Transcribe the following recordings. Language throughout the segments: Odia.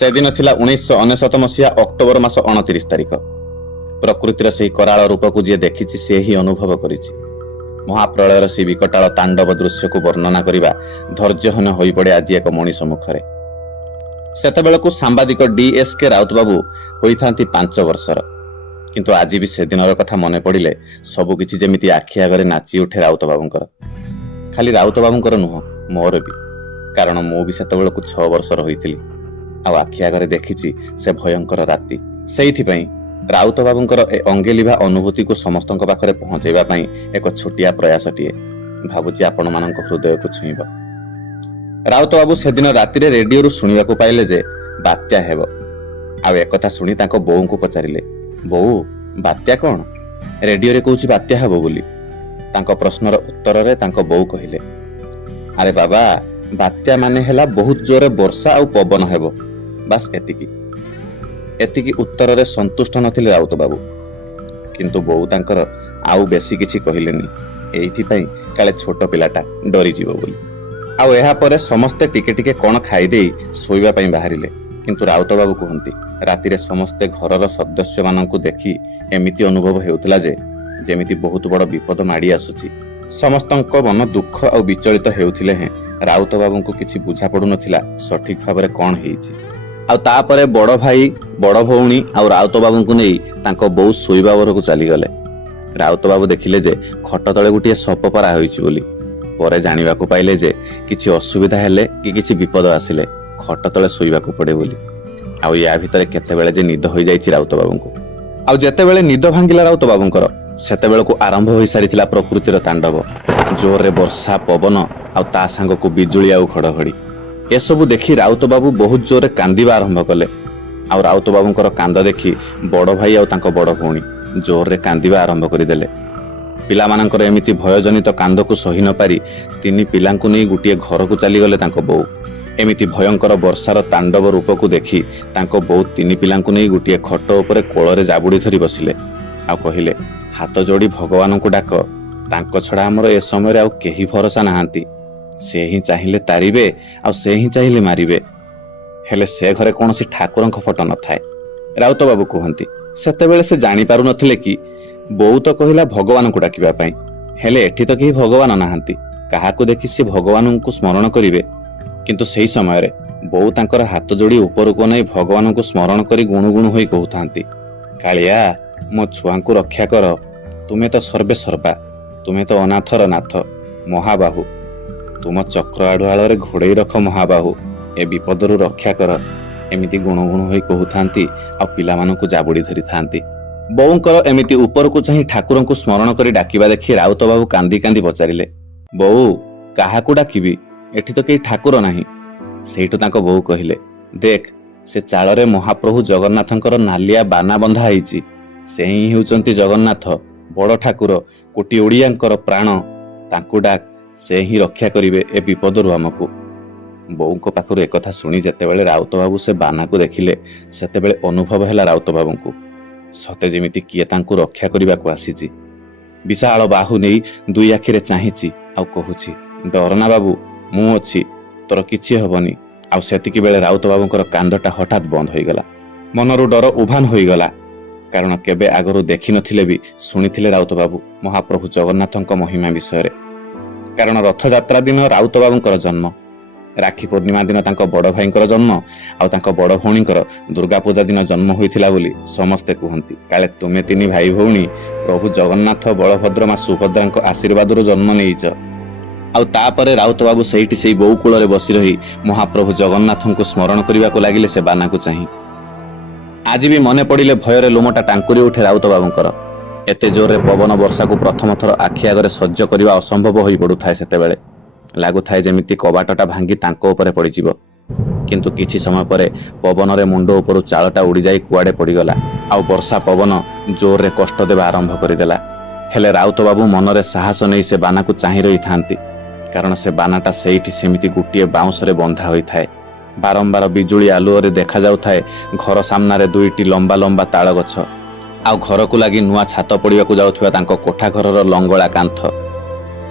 ସେଦିନ ଥିଲା 1999 ମସିହା ଅକ୍ଟୋବର ମାସ 29 ତାରିଖ। ପ୍ରକୃତିର ସେହି କରାଳ ରୂପକୁ ଯିଏ ଦେଖିଛି ସେ ହିଁ ଅନୁଭବ କରିଛି। ମହାପ୍ରଳୟର ସେହି ବିକଟାଳ ତାଣ୍ଡବ ଦୃଶ୍ୟକୁ ବର୍ଣ୍ଣନା କରିବା ଧୈର୍ଯ୍ୟହୀନ ହୋଇପଡ଼େ ଆଜି ଏକ ମଣିଷ ମୁଖରେ। ସେତେବେଳକୁ ସାମ୍ବାଦିକ DSK ରାଉତବାବୁ ହୋଇଥାନ୍ତି 5 ବର୍ଷର। କିନ୍ତୁ ଆଜି ବି ସେଦିନର କଥା ମନେ ପଡ଼ିଲେ ସବୁକିଛି ଯେମିତି ଆଖି ଆଗରେ ନାଚି ଉଠେ ରାଉତବାବୁଙ୍କର। ଖାଲି ରାଉତବାବୁଙ୍କର ନୁହଁ, ମୋର ବି, କାରଣ ମୁଁ ବି ସେତେବେଳକୁ 6 ବର୍ଷର ହୋଇଥିଲି ଆଉ ଆଖି ଆଗରେ ଦେଖିଛି ସେ ଭୟଙ୍କର ରାତି। ସେଇଥିପାଇଁ ରାଉତବାବୁଙ୍କର ଏ ଅଙ୍ଗେଲିଭା ଅନୁଭୂତିକୁ ସମସ୍ତଙ୍କ ପାଖରେ ପହଞ୍ଚାଇବା ପାଇଁ ଏକ ଛୋଟିଆ ପ୍ରୟାସଟିଏ ଭାବୁଛି ଆପଣମାନଙ୍କ ହୃଦୟକୁ ଛୁଇଁବ। ରାଉତବାବୁ ସେଦିନ ରାତିରେ ରେଡିଓରୁ ଶୁଣିବାକୁ ପାଇଲେ ଯେ ବାତ୍ୟା ହେବ। ଆଉ ଏକଥା ଶୁଣି ତାଙ୍କ ବୋଉଙ୍କୁ ପଚାରିଲେ, ବୋଉ, ବାତ୍ୟା କ'ଣ? ରେଡିଓରେ କହୁଛି ବାତ୍ୟା ହେବ ବୋଲି। ତାଙ୍କ ପ୍ରଶ୍ନର ଉତ୍ତରରେ ତାଙ୍କ ବୋଉ କହିଲେ, ଆରେ ବାବା, ବାତ୍ୟା ମାନେ ହେଲା ବହୁତ ଜୋରରେ ବର୍ଷା ଆଉ ପବନ ହେବ, ବାସ୍ ଏତିକି। ଏତିକି ଉତ୍ତରରେ ସନ୍ତୁଷ୍ଟ ନଥିଲେ ରାଉତବାବୁ। କିନ୍ତୁ ବୋଉ ତାଙ୍କର ଆଉ ବେଶୀ କିଛି କହିଲେନି, ଏଇଥିପାଇଁ କାଳେ ଛୋଟ ପିଲାଟା ଡରିଯିବ ବୋଲି। ଆଉ ଏହାପରେ ସମସ୍ତେ ଟିକେ ଟିକେ କ'ଣ ଖାଇଦେଇ ଶୋଇବା ପାଇଁ ବାହାରିଲେ। କିନ୍ତୁ ରାଉତବାବୁ କୁହନ୍ତି, ରାତିରେ ସମସ୍ତେ ଘରର ସଦସ୍ୟମାନଙ୍କୁ ଦେଖି ଏମିତି ଅନୁଭବ ହେଉଥିଲା ଯେ ଯେମିତି ବହୁତ ବଡ଼ ବିପଦ ମାଡ଼ି ଆସୁଛି। ସମସ୍ତଙ୍କ ମନ ଦୁଃଖ ଆଉ ବିଚଳିତ ହେଉଥିଲେ ହେଁ ରାଉତବାବୁଙ୍କୁ କିଛି ବୁଝା ପଡୁନଥିଲା ସଠିକ ଭାବରେ କ'ଣ ହେଇଛି। ଆଉ ତାପରେ ବଡ଼ ଭାଇ, ବଡ଼ ଭଉଣୀ ଆଉ ରାଉତବାବୁଙ୍କୁ ନେଇ ତାଙ୍କ ବୋଉ ଶୋଇବା ଘରକୁ ଚାଲିଗଲେ। ରାଉତବାବୁ ଦେଖିଲେ ଯେ ଖଟ ତଳେ ଗୋଟିଏ ସପ ପରା ହୋଇଛି ବୋଲି। ପରେ ଜାଣିବାକୁ ପାଇଲେ ଯେ କିଛି ଅସୁବିଧା ହେଲେ କି କିଛି ବିପଦ ଆସିଲେ ଖଟ ତଳେ ଶୋଇବାକୁ ପଡେ ବୋଲି। ଆଉ ୟା ଭିତରେ କେତେବେଳେ ଯେ ନିଦ ହୋଇଯାଇଛି ରାଉତବାବୁଙ୍କୁ। ଆଉ ଯେତେବେଳେ ନିଦ ଭାଙ୍ଗିଲା ରାଉତବାବୁଙ୍କର, ସେତେବେଳକୁ ଆରମ୍ଭ ହୋଇସାରିଥିଲା ପ୍ରକୃତିର ତାଣ୍ଡବ। ଜୋରରେ ବର୍ଷା, ପବନ ଆଉ ତା ସାଙ୍ଗକୁ ବିଜୁଳି ଆଉ ଘଡ଼ଘଡ଼ି। ଏସବୁ ଦେଖି ରାଉତବାବୁ ବହୁତ ଜୋରରେ କାନ୍ଦିବା ଆରମ୍ଭ କଲେ। ଆଉ ରାଉତବାବୁଙ୍କର କାନ୍ଦ ଦେଖି ବଡ଼ ଭାଇ ଆଉ ତାଙ୍କ ବଡ଼ ଭଉଣୀ ଜୋରରେ କାନ୍ଦିବା ଆରମ୍ଭ କରିଦେଲେ। ପିଲାମାନଙ୍କର ଏମିତି ଭୟଜନିତ କାନ୍ଦକୁ ସହି ନ ପାରି 3 ପିଲାଙ୍କୁ ନେଇ ଗୋଟିଏ ଘରକୁ ଚାଲିଗଲେ ତାଙ୍କ ବୋଉ। ଏମିତି ଭୟଙ୍କର ବର୍ଷାର ତାଣ୍ଡବ ରୂପକୁ ଦେଖି ତାଙ୍କ ବୋଉ 3 ପିଲାଙ୍କୁ ନେଇ ଗୋଟିଏ ଖଟ ଉପରେ କୋଳରେ ଜାବୁଡ଼ି ଧରି ବସିଲେ। ଆଉ କହିଲେ, ହାତ ଯୋଡ଼ି ଭଗବାନଙ୍କୁ ଡାକ, ତାଙ୍କ ଛଡ଼ା ଆମର ଏ ସମୟରେ ଆଉ କେହି ଭରସା ନାହାନ୍ତି। ସେ ହିଁ ଚାହିଁଲେ ତାରିବେ ଆଉ ସେ ହିଁ ଚାହିଁଲେ ମାରିବେ। ହେଲେ ସେ ଘରେ କୌଣସି ଠାକୁରଙ୍କ ଫଟୋ ନଥାଏ। ରାଉତବାବୁ କୁହନ୍ତି, ସେତେବେଳେ ସେ ଜାଣିପାରୁନଥିଲେ କି ବୋଉ ତ କହିଲା ଭଗବାନଙ୍କୁ ଡାକିବା ପାଇଁ, ହେଲେ ଏଠି ତ କେହି ଭଗବାନ ନାହାନ୍ତି, କାହାକୁ ଦେଖି ସେ ଭଗବାନଙ୍କୁ ସ୍ମରଣ କରିବେ। କିନ୍ତୁ ସେହି ସମୟରେ ବୋଉ ତାଙ୍କର ହାତ ଯୋଡ଼ି ଉପରକୁ ନେଇ ଭଗବାନଙ୍କୁ ସ୍ମରଣ କରି ଗୁଣୁଗୁଣୁ ହୋଇ କହୁଥାନ୍ତି, କାଳିଆ, ମୋ ଛୁଆଙ୍କୁ ରକ୍ଷା କର, ତୁମେ ତ ସର୍ବେ ସର୍ବା, ତୁମେ ତ ଅନାଥର ନାଥ, ମହାବାହୁ, ତୁମ ଚକ୍ର ଆଢୁଆଳରେ ଘୋଡ଼େଇ ରଖ ମହାବାହୁ, ଏ ବିପଦରୁ ରକ୍ଷା କର। ଏମିତି ଗୁଣୁଗୁଣୁ ହୋଇ କହୁଥାନ୍ତି ଆଉ ପିଲାମାନଙ୍କୁ ଜାବୁଡ଼ି ଧରିଥାନ୍ତି। ବୋଉଙ୍କର ଏମିତି ଉପରକୁ ଚାହିଁ ଠାକୁରଙ୍କୁ ସ୍ମରଣ କରି ଡାକିବା ଦେଖି ରାଉତବାବୁ କାନ୍ଦି କାନ୍ଦି ପଚାରିଲେ, ବୋଉ, କାହାକୁ ଡାକିବି? ଏଠି ତ କେହି ଠାକୁର ନାହିଁ। ସେଇଠୁ ତାଙ୍କ ବୋଉ କହିଲେ, ଦେଖ, ସେ ଚାଳରେ ମହାପ୍ରଭୁ ଜଗନ୍ନାଥଙ୍କର ନାଲିଆ ବାନା ବନ୍ଧା ହେଇଛି। ସେ ହିଁ ହେଉଛନ୍ତି ଜଗନ୍ନାଥ, ବଡ଼ ଠାକୁର, କୋଟି ଓଡ଼ିଆଙ୍କର ପ୍ରାଣ। ତାଙ୍କୁ ଡାକ, ସେ ହିଁ ରକ୍ଷା କରିବେ ଏ ବିପଦରୁ ଆମକୁ। ବୋଉଙ୍କ ପାଖରୁ ଏକଥା ଶୁଣି ଯେତେବେଳେ ରାଉତବାବୁ ସେ ବାନାକୁ ଦେଖିଲେ, ସେତେବେଳେ ଅନୁଭବ ହେଲା ରାଉତବାବୁଙ୍କୁ ସତେ ଯେମିତି କିଏ ତାଙ୍କୁ ରକ୍ଷା କରିବାକୁ ଆସିଛି। ବିଶାଳ ବାହୁ ନେଇ 2 ଆଖିରେ ଚାହିଁଛି ଆଉ କହୁଛି, ଡରନା ବାବୁ, ମୁଁ ଅଛି, ତୋର କିଛି ହବନି। ଆଉ ସେତିକି ବେଳେ ରାଉତବାବୁଙ୍କର କାନ୍ଦଟା ହଠାତ୍ ବନ୍ଦ ହୋଇଗଲା। ମନରୁ ଡର ଉଭାନ ହୋଇଗଲା। କାରଣ କେବେ ଆଗରୁ ଦେଖିନଥିଲେ ବି ଶୁଣିଥିଲେ ରାଉତବାବୁ ମହାପ୍ରଭୁ ଜଗନ୍ନାଥଙ୍କ ମହିମା ବିଷୟରେ। କାରଣ ରଥଯାତ୍ରା ଦିନ ରାଉତବାବୁଙ୍କର ଜନ୍ମ, ରାକ୍ଷୀ ପୂର୍ଣ୍ଣିମା ଦିନ ତାଙ୍କ ବଡ଼ ଭାଇଙ୍କର ଜନ୍ମ, ଆଉ ତାଙ୍କ ବଡ଼ ଭଉଣୀଙ୍କର ଦୁର୍ଗା ପୂଜା ଦିନ ଜନ୍ମ ହୋଇଥିଲା ବୋଲି ସମସ୍ତେ କୁହନ୍ତି। କାଳେ ତୁମେ 3 ଭାଇ ଭଉଣୀ ପ୍ରଭୁ ଜଗନ୍ନାଥ, ବଳଭଦ୍ର, ମା ସୁଭଦ୍ରାଙ୍କ ଆଶୀର୍ବାଦରୁ ଜନ୍ମ ନେଇଛ। ଆଉ ତାପରେ ରାଉତବାବୁ ସେଇଠି ସେଇ ବୋଉ କୂଳରେ ବସି ରହି ମହାପ୍ରଭୁ ଜଗନ୍ନାଥଙ୍କୁ ସ୍ମରଣ କରିବାକୁ ଲାଗିଲେ ସେ ବାନାକୁ ଚାହିଁ। ଆଜି ବି ମନେ ପଡ଼ିଲେ ଭୟରେ ଲୁମଟା ଟାଙ୍କୁରି ଉଠେ ରାଉତବାବୁଙ୍କର। ଏତେ ଜୋରରେ ପବନ ବର୍ଷାକୁ ପ୍ରଥମ ଥର ଆଖି ଆଗରେ ସହ୍ୟ କରିବା ଅସମ୍ଭବ ହୋଇ ପଡ଼ୁଥାଏ। ସେତେବେଳେ ଲାଗୁଥାଏ ଯେମିତି କବାଟଟା ଭାଙ୍ଗି ତାଙ୍କ ଉପରେ ପଡ଼ିଯିବ। କିନ୍ତୁ କିଛି ସମୟ ପରେ ପବନରେ ମୁଣ୍ଡ ଉପରୁ ଚାଳଟା ଉଡ଼ିଯାଇ କୁଆଡ଼େ ପଡ଼ିଗଲା। ଆଉ ବର୍ଷା ପବନ ଜୋରରେ କଷ୍ଟ ଦେବା ଆରମ୍ଭ କରିଦେଲା। ହେଲେ ରାଉତବାବୁ ମନରେ ସାହସ ନେଇ ସେ ବାନାକୁ ଚାହିଁ ରହିଥାନ୍ତି। କାରଣ ସେ ବାନାଟା ସେଇଠି ସେମିତି ଗୋଟିଏ ବାଉଁଶରେ ବନ୍ଧା ହୋଇଥାଏ। ବାରମ୍ବାର ବିଜୁଳି ଆଲୁଅରେ ଦେଖାଯାଉଥାଏ ଘର ସାମ୍ନାରେ 2ଟି ଲମ୍ବା ଲମ୍ବା ତାଳ ଗଛ, ଆଉ ଘରକୁ ଲାଗି ନୂଆ ଛାତ ପଡ଼ିବାକୁ ଯାଉଥିବା ତାଙ୍କ କୋଠା ଘରର ଲଙ୍ଗଳା କାନ୍ଥ।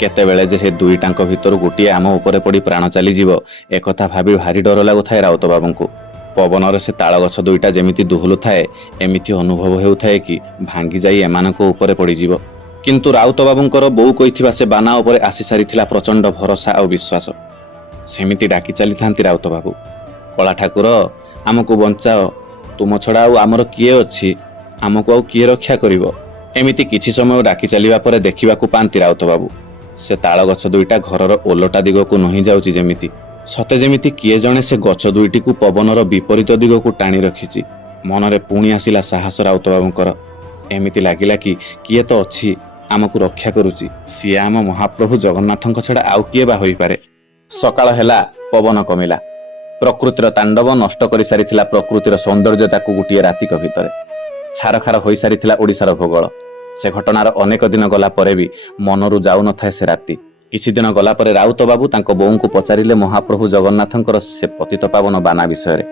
କେତେବେଳେ ଯେ ସେ 2ଟାଙ୍କ ଭିତରୁ ଗୋଟିଏ ଆମ ଉପରେ ପଡ଼ି ପ୍ରାଣ ଚାଲିଯିବ, ଏକଥା ଭାବି ଭାରି ଡର ଲାଗୁଥାଏ ରାଉତବାବୁଙ୍କୁ। ପବନରେ ସେ ତାଳ ଗଛ ଦୁଇଟା ଯେମିତି ଦୁହୁଲୁଥାଏ, ଏମିତି ଅନୁଭବ ହେଉଥାଏ କି ଭାଙ୍ଗି ଯାଇ ଏମାନଙ୍କ ଉପରେ ପଡ଼ିଯିବ। କିନ୍ତୁ ରାଉତ ବାବୁଙ୍କର ବୋଉ କହିଥିବା ସେ ବାନା ଉପରେ ଆସି ସାରିଥିଲା ପ୍ରଚଣ୍ଡ ଭରସା ଆଉ ବିଶ୍ୱାସ। ସେମିତି ଡାକି ଚାଲିଥାନ୍ତି ରାଉତ ବାବୁ, କଳା ଠାକୁର ଆମକୁ ବଞ୍ଚାଅ, ତୁମ ଛଡ଼ା ଆଉ ଆମର କିଏ ଅଛି, ଆମକୁ ଆଉ କିଏ ରକ୍ଷା କରିବ। ଏମିତି କିଛି ସମୟ ଡାକି ଚାଲିବା ପରେ ଦେଖିବାକୁ ପାଆନ୍ତି ରାଉତ ବାବୁ, ସେ ତାଳ ଗଛ ଦୁଇଟା ଘରର ଓଲଟା ଦିଗକୁ ନଇଁ ଯାଉଛି ଯେମିତି। ସତେ ଯେମିତି କିଏ ଜଣେ ସେ ଗଛ ଦୁଇଟିକୁ ପବନର ବିପରୀତ ଦିଗକୁ ଟାଣି ରଖିଛି। ମନରେ ପୁଣି ଆସିଲା ସାହସ ରାଉତ ବାବୁଙ୍କର। ଏମିତି ଲାଗିଲା କି କିଏ ତ ଅଛି ଆମକୁ ରକ୍ଷା କରୁଛି, ସିଏ ଆମ ମହାପ୍ରଭୁ ଜଗନ୍ନାଥଙ୍କ ଛଡ଼ା ଆଉ କିଏ ବା ହୋଇପାରେ। ସକାଳ ହେଲା, ପବନ କମିଲା। ପ୍ରକୃତିର ତାଣ୍ଡବ ନଷ୍ଟ କରିସାରିଥିଲା ପ୍ରକୃତିର ସୌନ୍ଦର୍ଯ୍ୟତାକୁ ଗୋଟିଏ ରାତିକ ଭିତରେ। ଛାରଖାର ହୋଇସାରିଥିଲା ଓଡ଼ିଶାର ଭୂଗୋଳ। ସେ ଘଟଣାର ଅନେକ ଦିନ ଗଲା ପରେ ବି ମନରୁ ଯାଉନଥାଏ ସେ ରାତି। କିଛି ଦିନ ଗଲା ପରେ ରାଉତ ବାବୁ ତାଙ୍କ ବୋଉଙ୍କୁ ପଚାରିଲେ ମହାପ୍ରଭୁ ଜଗନ୍ନାଥଙ୍କର ସେ ପତିତପାବନ ବାନା ବିଷୟରେ।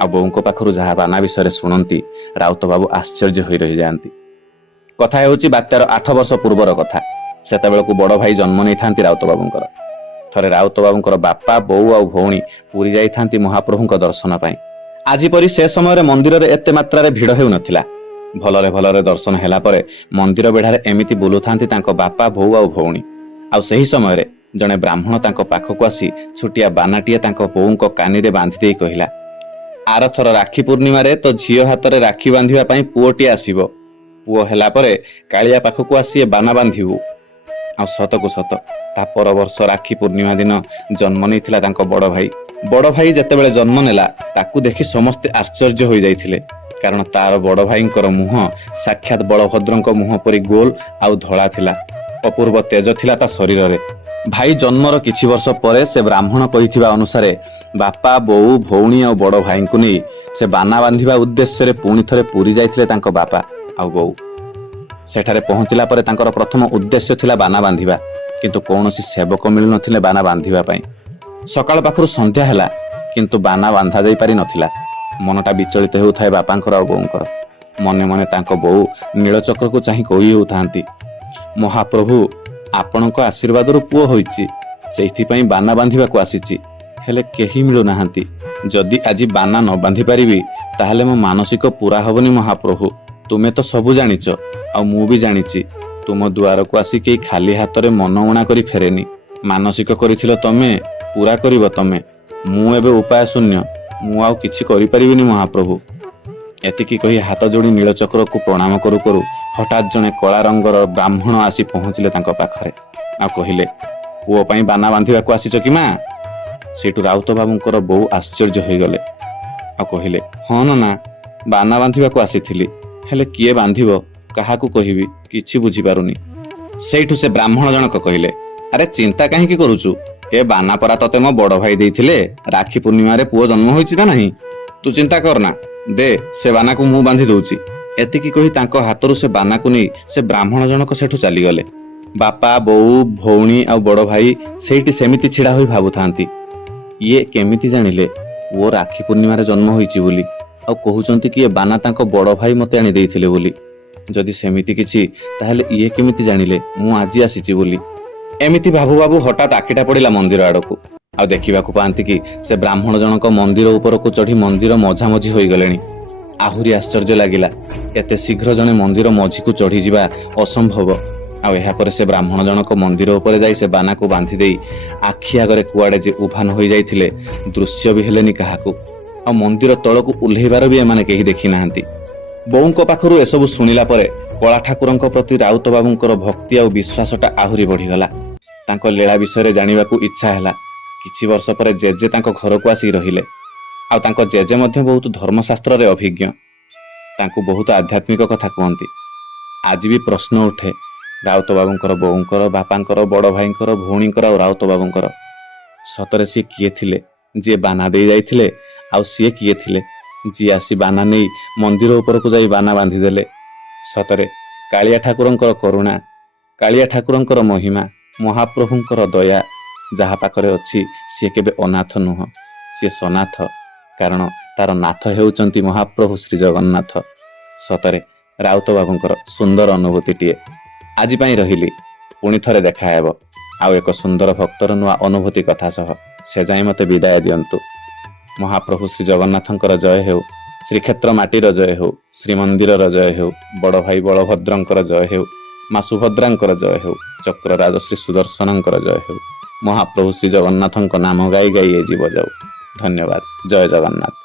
ଆଉ ବୋଉଙ୍କ ପାଖରୁ ଯାହା ବାନା ବିଷୟରେ ଶୁଣନ୍ତି, ରାଉତ ବାବୁ ଆଶ୍ଚର୍ଯ୍ୟ ହୋଇ ରହିଯାଆନ୍ତି। କଥା ହେଉଛି ବାତ୍ୟାର 8 ବର୍ଷ ପୂର୍ବର କଥା। ସେତେବେଳକୁ ବଡ଼ ଭାଇ ଜନ୍ମ ନେଇଥାନ୍ତି ରାଉତ ବାବୁଙ୍କର। ଥରେ ରାଉତ ବାବୁଙ୍କର ବାପା, ବୋଉ ଆଉ ଭଉଣୀ ପୁରୀ ଯାଇଥାନ୍ତି ମହାପ୍ରଭୁଙ୍କ ଦର୍ଶନ ପାଇଁ। ଆଜି ପରି ସେ ସମୟରେ ମନ୍ଦିରରେ ଏତେ ମାତ୍ରାରେ ଭିଡ଼ ହେଉନଥିଲା। ଭଲରେ ଭଲରେ ଦର୍ଶନ ହେଲା ପରେ ମନ୍ଦିର ବେଢ଼ାରେ ଏମିତି ବୁଲୁଥାନ୍ତି ତାଙ୍କ ବାପା, ବୋଉ ଆଉ ଭଉଣୀ। ଆଉ ସେହି ସମୟରେ ଜଣେ ବ୍ରାହ୍ମଣ ତାଙ୍କ ପାଖକୁ ଆସି ଛୋଟିଆ ବାନାଟିଏ ତାଙ୍କ ବୋଉଙ୍କ କାନିରେ ବାନ୍ଧି ଦେଇ କହିଲା, ଆରଥର ରାକ୍ଷୀ ପୂର୍ଣ୍ଣିମାରେ ତ ଝିଅ ହାତରେ ରାକ୍ଷୀ ବାନ୍ଧିବା ପାଇଁ ପୁଅଟିଏ ଆସିବ। ପୁଅ ହେଲା ପରେ କାଳିଆ ପାଖକୁ ଆସି ଏ ବାନା ବାନ୍ଧିବୁ। ଆଉ ସତକୁ ସତ ତା ପର ବର୍ଷ ରାକ୍ଷୀ ପୂର୍ଣ୍ଣିମା ଦିନ ଜନ୍ମ ନେଇଥିଲା ତାଙ୍କ ବଡ଼ ଭାଇ। ବଡ଼ ଭାଇ ଯେତେବେଳେ ଜନ୍ମ ନେଲା, ତାକୁ ଦେଖି ସମସ୍ତେ ଆଶ୍ଚର୍ଯ୍ୟ ହୋଇଯାଇଥିଲେ। କାରଣ ତାର ବଡ଼ ଭାଇଙ୍କର ମୁହଁ ସାକ୍ଷାତ ବଳଭଦ୍ରଙ୍କ ମୁହଁ ପରି ଗୋଲ ଆଉ ଧଳା ଥିଲା। ଅପୂର୍ବ ତେଜ ଥିଲା ତା ଶରୀରରେ। ଭାଇ ଜନ୍ମର କିଛି ବର୍ଷ ପରେ ସେ ବ୍ରାହ୍ମଣ କହିଥିବା ଅନୁସାରେ ବାପା, ବୋଉ, ଭଉଣୀ ଆଉ ବଡ଼ ଭାଇଙ୍କୁ ନେଇ ସେ ବାନା ବାନ୍ଧିବା ଉଦ୍ଦେଶ୍ୟରେ ପୁଣି ଥରେ ପୁରୀ ଯାଇଥିଲେ ତାଙ୍କ ବାପା ଆଉ ବୋଉ। ସେଠାରେ ପହଞ୍ଚିଲା ପରେ ତାଙ୍କର ପ୍ରଥମ ଉଦ୍ଦେଶ୍ୟ ଥିଲା ବାନା ବାନ୍ଧିବା, କିନ୍ତୁ କୌଣସି ସେବକ ମିଳୁନଥିଲେ ବାନା ବାନ୍ଧିବା ପାଇଁ। ସକାଳ ପାଖରୁ ସନ୍ଧ୍ୟା ହେଲା, କିନ୍ତୁ ବାନା ବାନ୍ଧା ଯାଇ ପାରି ନଥିଲା। ମନଟା ବିଚଳିତ ହେଉଥାଏ ବାପାଙ୍କର ଆଉ ବୋଉଙ୍କର। ମନେ ମନେ ତାଙ୍କ ବୋଉ ନୀଳଚକ୍ରକୁ ଚାହିଁ କହି ହେଉଥାନ୍ତି, ମହାପ୍ରଭୁ ଆପଣଙ୍କ ଆଶୀର୍ବାଦରୁ ପୁଅ ହୋଇଛି, ସେଇଥିପାଇଁ ବାନା ବାନ୍ଧିବାକୁ ଆସିଛି, ହେଲେ କେହି ମିଳୁନାହାନ୍ତି। ଯଦି ଆଜି ବାନା ନ ବାନ୍ଧି ପାରିବି ତାହେଲେ ମୋ ମାନସିକ ପୂରା ହବନି ମହାପ୍ରଭୁ। ତୁମେ ତ ସବୁ ଜାଣିଛ, ଆଉ ମୁଁ ବି ଜାଣିଛି ତୁମ ଦୁଆରକୁ ଆସି କେହି ଖାଲି ହାତରେ ମନ ଊଣା କରି ଫେରେନି। ମାନସିକ କରିଥିଲ ତମେ, ପୂରା କରିବ ତମେ। ମୁଁ ଏବେ ଉପାୟ ଶୂନ୍ୟ, ମୁଁ ଆଉ କିଛି କରିପାରିବିନି ମହାପ୍ରଭୁ। ଏତିକି କହି ହାତ ଯୋଡ଼ି ନୀଳଚକ୍ରକୁ ପ୍ରଣାମ କରୁ କରୁ ହଠାତ୍ ଜଣେ କଳା ରଙ୍ଗର ବ୍ରାହ୍ମଣ ଆସି ପହଞ୍ଚିଲେ ତାଙ୍କ ପାଖରେ। ଆଉ କହିଲେ, ପୁଅ ପାଇଁ ବାନା ବାନ୍ଧିବାକୁ ଆସିଛ କି ମା? ସେଇଠୁ ରାଉତ ବାବୁଙ୍କର ବୋଉ ଆଶ୍ଚର୍ଯ୍ୟ ହୋଇଗଲେ। ଆଉ କହିଲେ, ହଁ ନନା, ବାନା ବାନ୍ଧିବାକୁ ଆସିଥିଲି, ହେଲେ କିଏ ବାନ୍ଧିବ, କାହାକୁ କହିବି, କିଛି ବୁଝିପାରୁନି। ସେଇଠୁ ସେ ବ୍ରାହ୍ମଣ ଜଣକ କହିଲେ, ଆରେ ଚିନ୍ତା କାହିଁକି କରୁଛୁ, ଏ ବାନା ପରା ତତେ ମୋ ବଡ଼ ଭାଇ ଦେଇଥିଲେ। ରାକ୍ଷୀ ପୂର୍ଣ୍ଣିମାରେ ପୁଅ ଜନ୍ମ ହୋଇଛି ନା ନାହିଁ, ତୁ ଚିନ୍ତା କରନା, ଦେ ସେ ବାନାକୁ ମୁଁ ବାନ୍ଧି ଦଉଛି। ଏତିକି କହି ତାଙ୍କ ହାତରୁ ସେ ବାନାକୁ ନେଇ ସେ ବ୍ରାହ୍ମଣ ଜଣକ ସେଠୁ ଚାଲିଗଲେ। ବାପା, ବୋଉ, ଭଉଣୀ ଆଉ ବଡ଼ ଭାଇ ସେଇଠି ସେମିତି ଛିଡ଼ା ହୋଇ ଭାବୁଥାନ୍ତି, ଇଏ କେମିତି ଜାଣିଲେ ପୁଅ ରାକ୍ଷୀ ପୂର୍ଣ୍ଣିମାରେ ଜନ୍ମ ହୋଇଛି ବୋଲି, ଆଉ କହୁଛନ୍ତି କି ଏ ବାନା ତାଙ୍କ ବଡ଼ ଭାଇ ମତେ ଆଣି ଦେଇଥିଲେ ବୋଲି। ଯଦି ସେମିତି କିଛି, ତାହେଲେ ଇଏ କେମିତି ଜାଣିଲେ ମୁଁ ଆଜି ଆସିଛି ବୋଲି। ଏମିତି ଭାବୁ ଭାବୁ ହଠାତ୍ ଆଖିଟା ପଡ଼ିଲା ମନ୍ଦିର ଆଡ଼କୁ। ଆଉ ଦେଖିବାକୁ ପାଆନ୍ତି କି ସେ ବ୍ରାହ୍ମଣ ଜଣକ ମନ୍ଦିର ଉପରକୁ ଚଢ଼ି ମନ୍ଦିର ମଝାମଝି ହୋଇଗଲେଣି। ଆହୁରି ଆଶ୍ଚର୍ଯ୍ୟ ଲାଗିଲା, ଏତେ ଶୀଘ୍ର ଜଣେ ମନ୍ଦିର ମଝିକୁ ଚଢ଼ିଯିବା ଅସମ୍ଭବ। ଆଉ ଏହାପରେ ସେ ବ୍ରାହ୍ମଣ ଜଣକ ମନ୍ଦିର ଉପରେ ଯାଇ ସେ ବାନାକୁ ବାନ୍ଧି ଦେଇ ଆଖି ଆଗରେ କୁଆଡ଼େ ଯେ ଉଭାନ ହୋଇଯାଇଥିଲେ, ଦୃଶ୍ୟ ବି ହେଲେନି କାହାକୁ। ଆଉ ମନ୍ଦିର ତଳକୁ ଓହ୍ଲେଇବାର ବି ଏମାନେ କେହି ଦେଖିନାହାନ୍ତି। ବୋଉଙ୍କ ପାଖରୁ ଏସବୁ ଶୁଣିଲା ପରେ କଳା ଠାକୁରଙ୍କ ପ୍ରତି ରାଉତ ବାବୁଙ୍କର ଭକ୍ତି ଆଉ ବିଶ୍ୱାସଟା ଆହୁରି ବଢ଼ିଗଲା। ତାଙ୍କ ଲୀଳା ବିଷୟରେ ଜାଣିବାକୁ ଇଚ୍ଛା ହେଲା। କିଛି ବର୍ଷ ପରେ ଜେଜେ ତାଙ୍କ ଘରକୁ ଆସି ରହିଲେ। ଆଉ ତାଙ୍କ ଜେଜେ ମଧ୍ୟ ବହୁତ ଧର୍ମଶାସ୍ତ୍ରରେ ଅଭିଜ୍ଞ। ତାଙ୍କୁ ବହୁତ ଆଧ୍ୟାତ୍ମିକ କଥା କୁହନ୍ତି। ଆଜି ବି ପ୍ରଶ୍ନ ଉଠେ ରାଉତ ବାବୁଙ୍କର ବୋଉଙ୍କର, ବାପାଙ୍କର, ବଡ଼ ଭାଇଙ୍କର, ଭଉଣୀଙ୍କର ଆଉ ରାଉତ ବାବୁଙ୍କର, ସତରେ ସିଏ କିଏ ଥିଲେ ଯିଏ ବାନା ଦେଇ ଯାଇଥିଲେ? ଆଉ ସିଏ କିଏ ଥିଲେ ଯିଏ ଆସି ବାନା ନେଇ ମନ୍ଦିର ଉପରକୁ ଯାଇ ବାନା ବାନ୍ଧିଦେଲେ? ସତରେ କାଳିଆ ଠାକୁରଙ୍କର କରୁଣା, କାଳିଆ ଠାକୁରଙ୍କର ମହିମା, ମହାପ୍ରଭୁଙ୍କର ଦୟା ଯାହା ପାଖରେ ଅଛି ସିଏ କେବେ ଅନାଥ ନୁହଁ, ସିଏ ସନାଥ। କାରଣ ତାର ନାଥ ହେଉଛନ୍ତି ମହାପ୍ରଭୁ ଶ୍ରୀ ଜଗନ୍ନାଥ। ସତରେ ରାଉତ ବାବୁଙ୍କର ସୁନ୍ଦର ଅନୁଭୂତିଟିଏ। ଆଜି ପାଇଁ ରହିଲି, ପୁଣି ଥରେ ଦେଖା ହେବ ଆଉ ଏକ ସୁନ୍ଦର ଭକ୍ତର ନୂଆ ଅନୁଭୂତି କଥା ସହ। ସେ ଯାଏଁ ମତେ ବିଦାୟ ଦିଅନ୍ତୁ। ମହାପ୍ରଭୁ ଶ୍ରୀ ଜଗନ୍ନାଥଙ୍କର ଜୟ ହେଉ, ଶ୍ରୀକ୍ଷେତ୍ର ମାଟିର ଜୟ ହେଉ, ଶ୍ରୀମନ୍ଦିରର ଜୟ ହେଉ, ବଡ଼ ଭାଇ ବଳଭଦ୍ରଙ୍କର ଜୟ ହେଉ, ମା ସୁଭଦ୍ରାଙ୍କର ଜୟ ହେଉ, ଚକ୍ରରାଜ ଶ୍ରୀ ସୁଦର୍ଶନଙ୍କର ଜୟ ହେଉ। ମହାପ୍ରଭୁ ଶ୍ରୀ ଜଗନ୍ନାଥଙ୍କ ନାମ ଗାଇ ଗାଇ ଏ ଜୀବ ଯାଉ। ଧନ୍ୟବାଦ। ଜୟ ଜଗନ୍ନାଥ।